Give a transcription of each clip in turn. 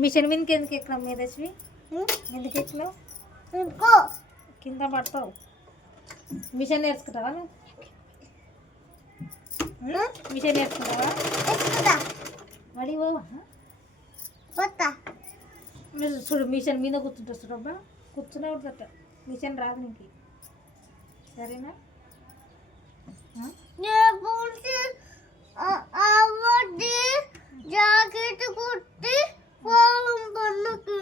Machine మీదకి ఎందుకు ఎక్కడం మేధస్వి? ఎందుకు ఎక్కినావు? కింద పడతావు. మిషన్ నేర్చుకుంటావా నువ్వు? మిషన్ నేర్చుకుంటావా? మడి పోవా? మీరు చూడు మిషన్ మీద కూర్చుంటావు చూడబ్బా, కూర్చునే ఉంటుందట. మిషన్ రాదు నీకు, సరేనా? జాకెట్ కుట్టి పన్నుకి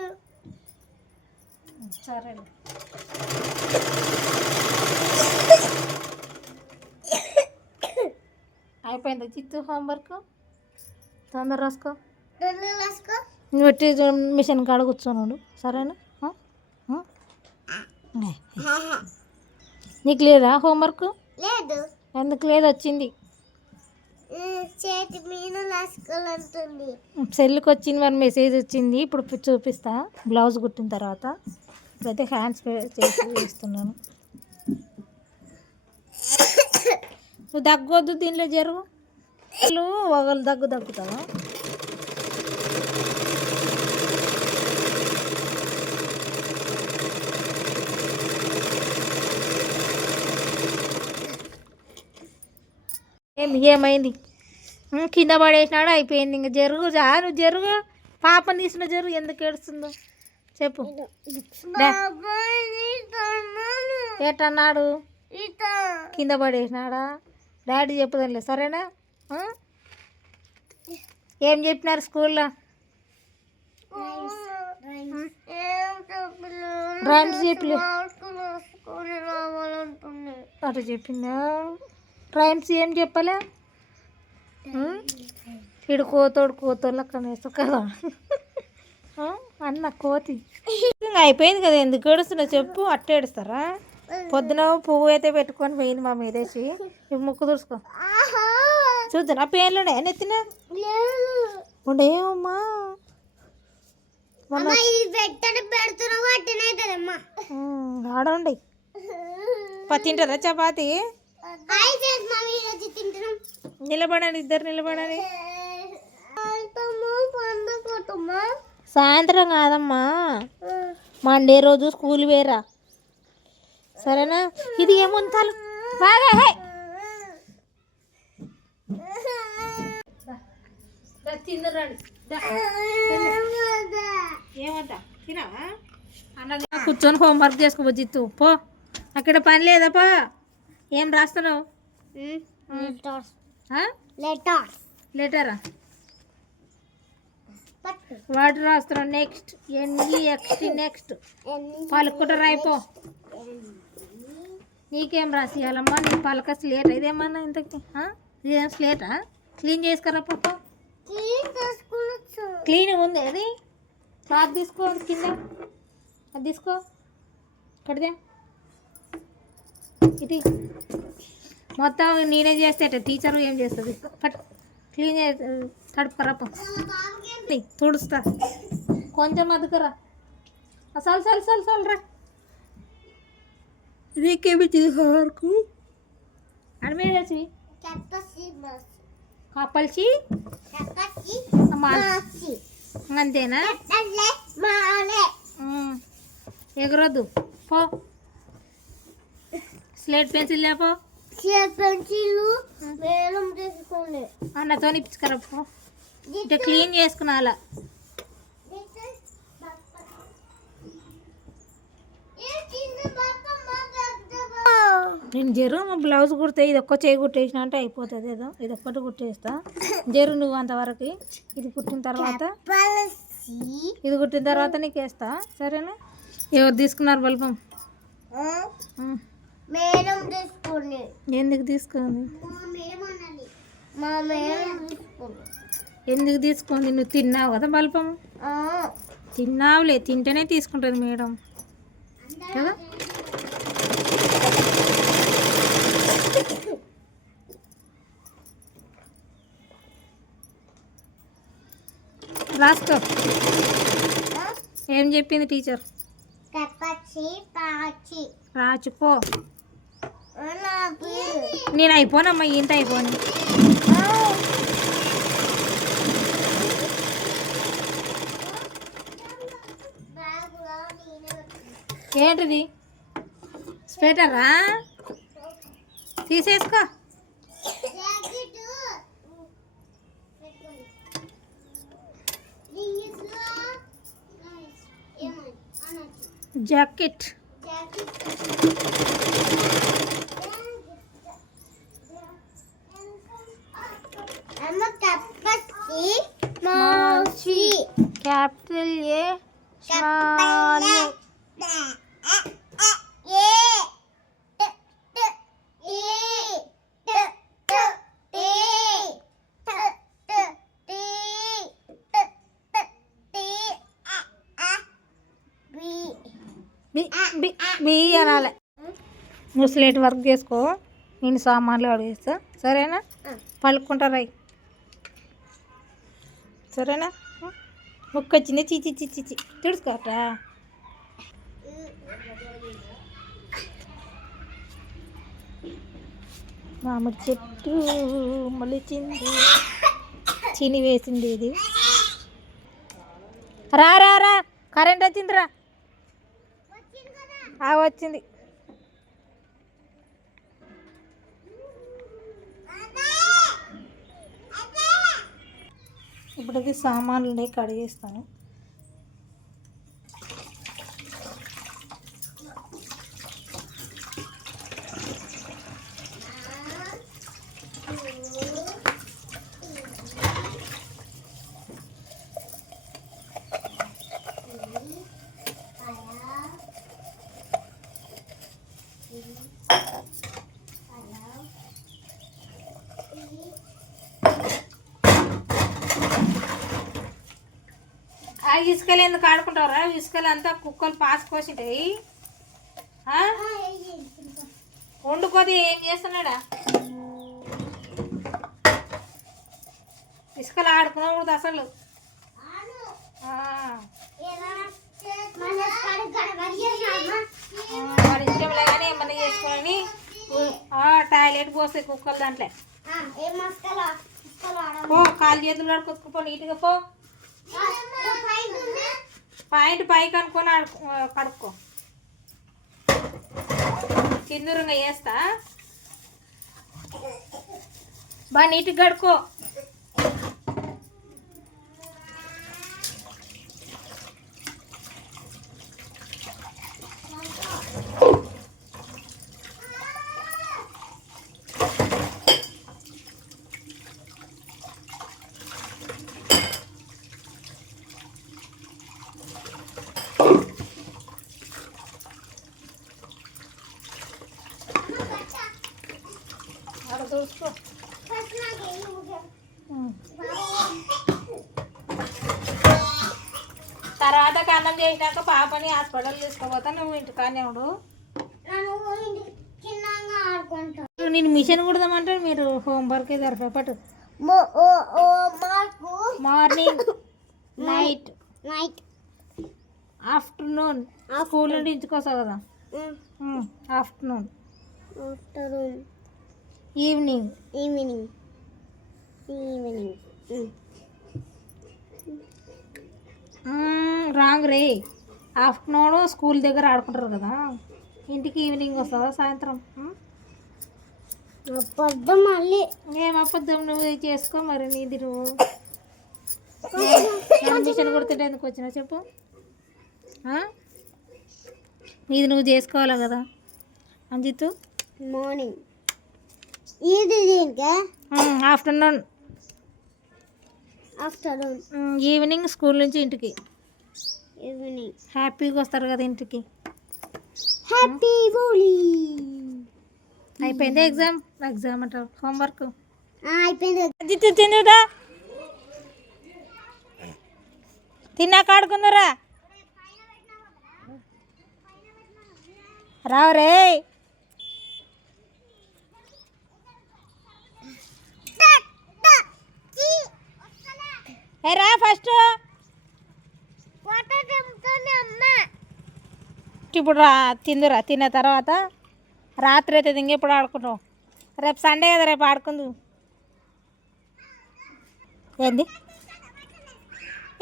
సరే. అయిపోయిందా చిత్తు హోంవర్క్? తొందర రాసుకో. నువ్వు పెట్టి మిషన్ కాడ కూర్చోనుడు, సరేనా? నీకు లేదా హోంవర్క్? లేదు. ఎందుకు లేదు? వచ్చింది. చేతి మీద రాసుకోవాలంటుంది. సెల్కి వచ్చింది, మరి మెసేజ్ వచ్చింది. ఇప్పుడు చూపిస్తా బ్లౌజ్ కుట్టిన తర్వాత. ఇప్పుడైతే హ్యాండ్స్ చేసి వేస్తున్నాను. నువ్వు దగ్గొద్దు, దీనిలో జరుగు. ఒకళ్ళు దగ్గుతావా? ఏమైంది? కింద పడేసినాడు, అయిపోయింది. ఇంక జరుగు. నువ్వు జరుగు. పాపని తీసిన జరుగు. ఎందుకు ఏడుస్తుందో చెప్పు. ఏటన్నాడు? కింద పడేసినాడా? డాడీ చెప్పుదాంలే, సరేనా? ఏం చెప్పినారు స్కూల్లో? రైమ్స్ చెప్పలే అటు చెప్పిందా? రైమ్స్ ఏం చెప్పలే? ఇడు కోతోళ్ళు అక్కడ వేస్తావు కదా అన్న కోతి. అయిపోయింది కదా, ఎందుకు ఏడుస్తున్నావు చెప్పు. అట్ట ఏడుస్తారా? పొద్దున పువ్వు అయితే పెట్టుకొని పోయింది మా మీదేసి. ఇప్పుడు ముక్కు తుడుచుకో. చూద్దా పేర్లుండే నెత్తిన ఉండేమమ్మా. ఆడండి. తింటారా చపాతి? నిలబడండి, ఇద్దరు నిలబడండి. సాయంత్రం కాదమ్మా, మండే రోజు స్కూల్ వేరా, సరేనా? ఇది ఏముంటారు బాగా ఏమంటా తినవా? అన్నది కూర్చొని హోంవర్క్ చేసుకో జిత్తు. పో, అక్కడ పని లేదప్పా. ఏం రాస్తున్నావు? లెటరా? వాడు రాస్తున్నావు. నెక్స్ట్ NEXT నెక్స్ట్ పలుకుట రాయిపో. నీకేం రాసియాలమ్మా? నీ పలక స్లేట్ ఇదేమన్నా ఇంతకి? ఇదేం స్లేటా? క్లీన్ చేసుకురా పాప. క్లీన్ ఉంది అది. క్లాత్ తీసుకో, కింద అది తీసుకో. కడిదే ఇది మొత్తం నేనే చేస్తే టీచర్ ఏం చేస్తుంది? పట్ క్లీన్ తడుపుకరాప, తుడుస్తా. కొంచెం అదుకురా. సల్ రా. ఇదేకేమిటి వరకు అడమేసి కప్పల్చి అంతేనా? ఎగరొద్దు. పో, స్లేట్ పెన్సిల్ లేపో. అన్నతో ఇప్పించుకరపో. ఇట్లా క్లీన్ చేసుకున్నా. అలా నేను మా బ్లౌజ్ కుడితే ఇది ఒక్క చేయి కుట్టేసిన అంటే అయిపోతుంది. ఏదో ఇది ఒక్కటి కుట్టేస్తా. నువ్వు అంతవరకు. ఇది కుట్టిన తర్వాత నీకు వేస్తా, సరేనా? ఎవరు తీసుకున్నారు బల్బం? ఎందుకు తీసుకుంది? ఎందుకు తీసుకుంది? నువ్వు తిన్నావు కదా బల్బం? తిన్నావులే, తింటేనే తీసుకుంటుంది మేడం కదా. రాసుకో. ఏం చెప్పింది టీచర్? రాచుకో. నేను అయిపోనమ్మా, ఇంత అయిపోను. ఏంటిది స్వెటరా తీసేసుకో. Jacket capital A small B అనాలి. నువ్వు స్లేట్ వర్క్ చేసుకో, నేను సామాన్లు అడిగేస్తా సరేనా? పలుకుంటారా సరేనా? ముక్క వచ్చింది చిచి చిచి చి తుడుచుకోట. మామిడి చెట్టు మొలిచింది, చిని వేసింది. ఇది రా రా రా కరెంట్ వచ్చిందిరా. వచ్చింది. ఇప్పుడు అది సామాన్లు కడిగేస్తాను. ఆ ఇసుకలు ఎందుకు ఆడుకుంటారా? ఇసుకలు అంతా కుక్కలు పాసుకోసింటాయి. వండుకోది ఏం చేస్తున్నాడా? ఇసుకలు ఆడుకునకూడదు అసలు. వాడి ఇష్టంలో కానీ ఏమన్నా చేసుకొని టాయిలెట్ పోస్తాయి కుక్కలు దాంట్లో. పో కాలు చేతులు కడుక్కొచ్చుకుపో నీట్గా పో. పాయింట్ పైకి అనుకొని కడుక్కో. చిందూరంగా వేస్తా బాగా నీట్గా కడుక్కో. చూసుకో. తర్వాత అన్నం చేసినాక పాపని హాస్పిటల్ తీసుకోపోతా. నువ్వు ఇంటికానే ఉండు. నేను మిషన్ కుడదామంటే మీరు హోంవర్క్ సరిపోటు. మార్నింగ్ నైట్ ఆఫ్టర్నూన్ స్కూల్ నుండి ఇంటికొస్తావు కదా. ఆఫ్టర్నూన్ ఈవినింగ్ రాంగ్ రే. ఆఫ్టర్నూన్ స్కూల్ దగ్గర ఆడుకుంటారు కదా, ఇంటికి ఈవినింగ్ వస్తుందా సాయంత్రం? అబద్ధం మళ్ళీ ఏం అబద్ధం? నువ్వు చేసుకో మరి నీది. నువ్వు మిషన్ కొడుతుంటే ఎందుకు వచ్చినా చెప్పు. నీది నువ్వు చేసుకోవాలి కదా Anjith. Morning afternoon evening school నుంచి ఇంటికి. హ్యాపీగా వస్తారు కదా ఇంటికి. హ్యాపీ హోలీ. అయిపోయింది ఎగ్జామ్ అంటారు హోంవర్క్ అయిపోయింది. తిందుదా తిన్నాక ఆడుకుందరా. రావు రే. రా ఫస్ట్. ఇప్పుడు తిందురా. తిన్న తర్వాత రాత్రి అయితే ఇంకెప్పుడు ఆడుకుంటావు? రేపు సండే కదా, రేపు ఆడుకుందు. ఏంది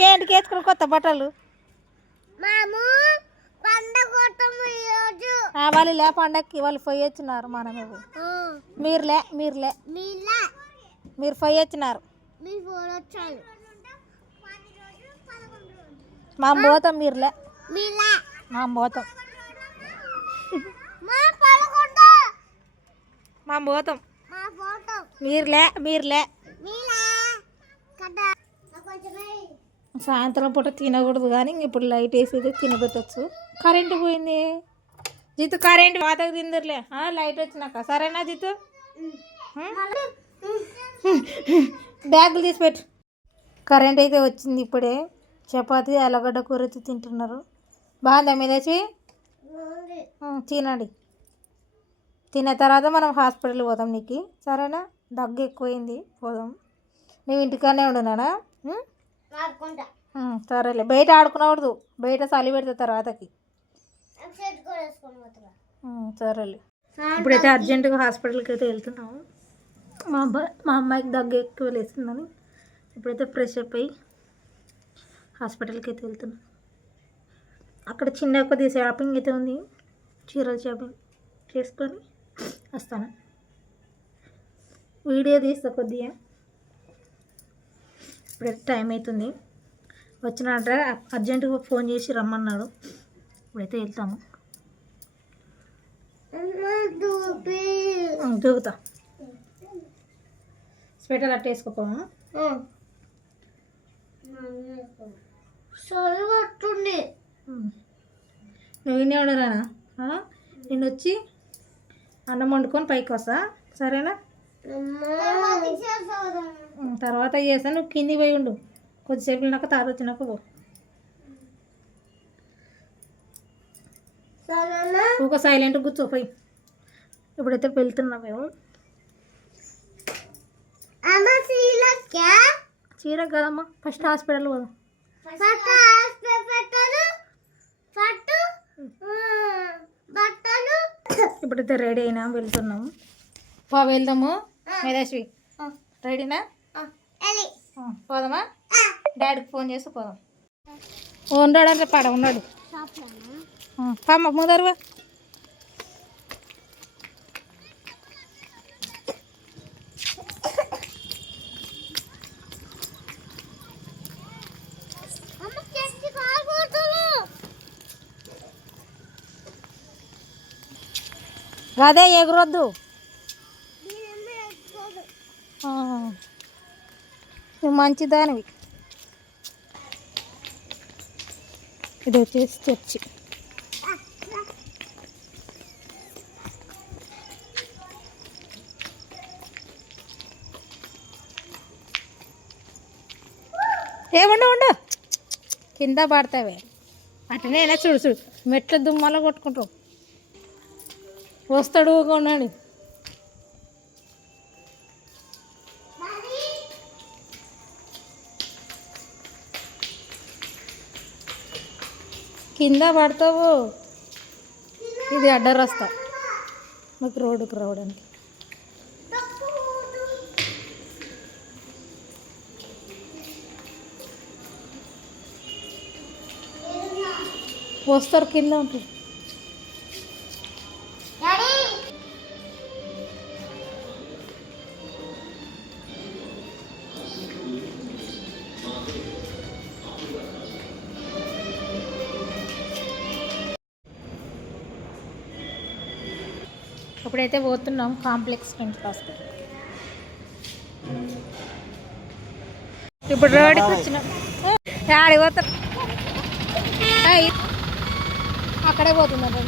ఏంటికి వేసుకుని కొత్త బట్టలు? వాళ్ళు లే పండక్కి వాళ్ళు పోయి వచ్చినారు మనమే పోయి. మీరులే మీరు పోయి వచ్చినారు. మా పోతాం మీరులే మా పోతాం మా పోతాం మీరులే సాయంత్రం పూట తినకూడదు కానీ ఇప్పుడు లైట్ వేసి తినబెట్టచ్చు. కరెంటు పోయింది జితు, కరెంటు వాతకు తిందరులే లైట్ వచ్చినాక. సరేనా జితు? బ్యాగులు తీసి పెట్టు. కరెంట్ అయితే వచ్చింది ఇప్పుడే. చపాతి ఆలుగడ్డ కూర అయితే తింటున్నారు. బాగుందా మీదచ్చి? తినండి. తిన్న తర్వాత మనం హాస్పిటల్కి పోదాం నీకు. సరేనా? దగ్గు ఎక్కువైంది, పోదాం. నువ్వు ఇంటికానే ఉండునానా? సరేలే. బయట ఆడుకునకూడదు, బయట చలి పెడతా తర్వాతకి. సరేలే. ఇప్పుడైతే అర్జెంటుగా హాస్పిటల్కి అయితే వెళ్తున్నాము. మా అమ్మాయికి దగ్గు ఎక్కువ లేస్తుందని ఇప్పుడైతే ఫ్రెష్ అప్ అయ్యి హాస్పిటల్కి అయితే వెళ్తున్నాం. అక్కడ చిన్న కొద్దిగా షాపింగ్ అయితే ఉంది, చీరల షాపింగ్ చేసుకొని వస్తాను. వీడియో తీస్తా కొద్దిగా. ఇప్పుడైతే టైం అవుతుంది. వచ్చినట్ట అర్జెంటుగా ఫోన్ చేసి రమ్మన్నాడు. ఇప్పుడైతే వెళ్తాము. దూకుతా. స్వెటర్ అట్ట వేసుకోపోమా? నువ్వు వినే ఉండరానా? నేను వచ్చి అన్నం వండుకొని పైకి వస్తా. సరేనా? తర్వాత చేస్తా. నువ్వు కింది పోయి ఉండు. కొద్దిసేపు వెళ్ళినాక తాత వచ్చినాక పో. ఒక సైలెంట్ కూర్చోపోయి. ఇప్పుడైతే వెళ్తున్నాం మేము. చీర కదమ్మా, ఫస్ట్ హాస్పిటల్ పోదాం. ఇప్పుడైతే రెడీ అయినా వెళ్తున్నాము. వెళ్దాము. మేధాశ్వి రెడీనా? పోదామా? డాడీకి ఫోన్ చేసి పోదాం. ఉన్నాడంటే పడ ఉన్నాడు. పామ్మ ముందరువా. అదే ఎగురొద్దు. నువ్వు మంచిదానివి. ఇది వచ్చేసి చర్చి. ఏముండ కింద పడతావే. అట్లనే చూడు చూడు, మెట్ల దుమ్మలో కొట్టుకుంటావు. వస్తాడు కొన్నాడు. కింద పడతావు. ఇది అడ్డ రస్తా మాకు రోడ్డుకు రావడానికి. వస్తారు కింద ఉంటుంది. ఇప్పుడైతే పోతున్నాం కాంప్లెక్స్ ఫ్రెండ్స్ హాస్పిటల్. ఇప్పుడు రోడ్డుకి వచ్చినాం. ఆడికి పోతాం. అక్కడే పోతుందంట.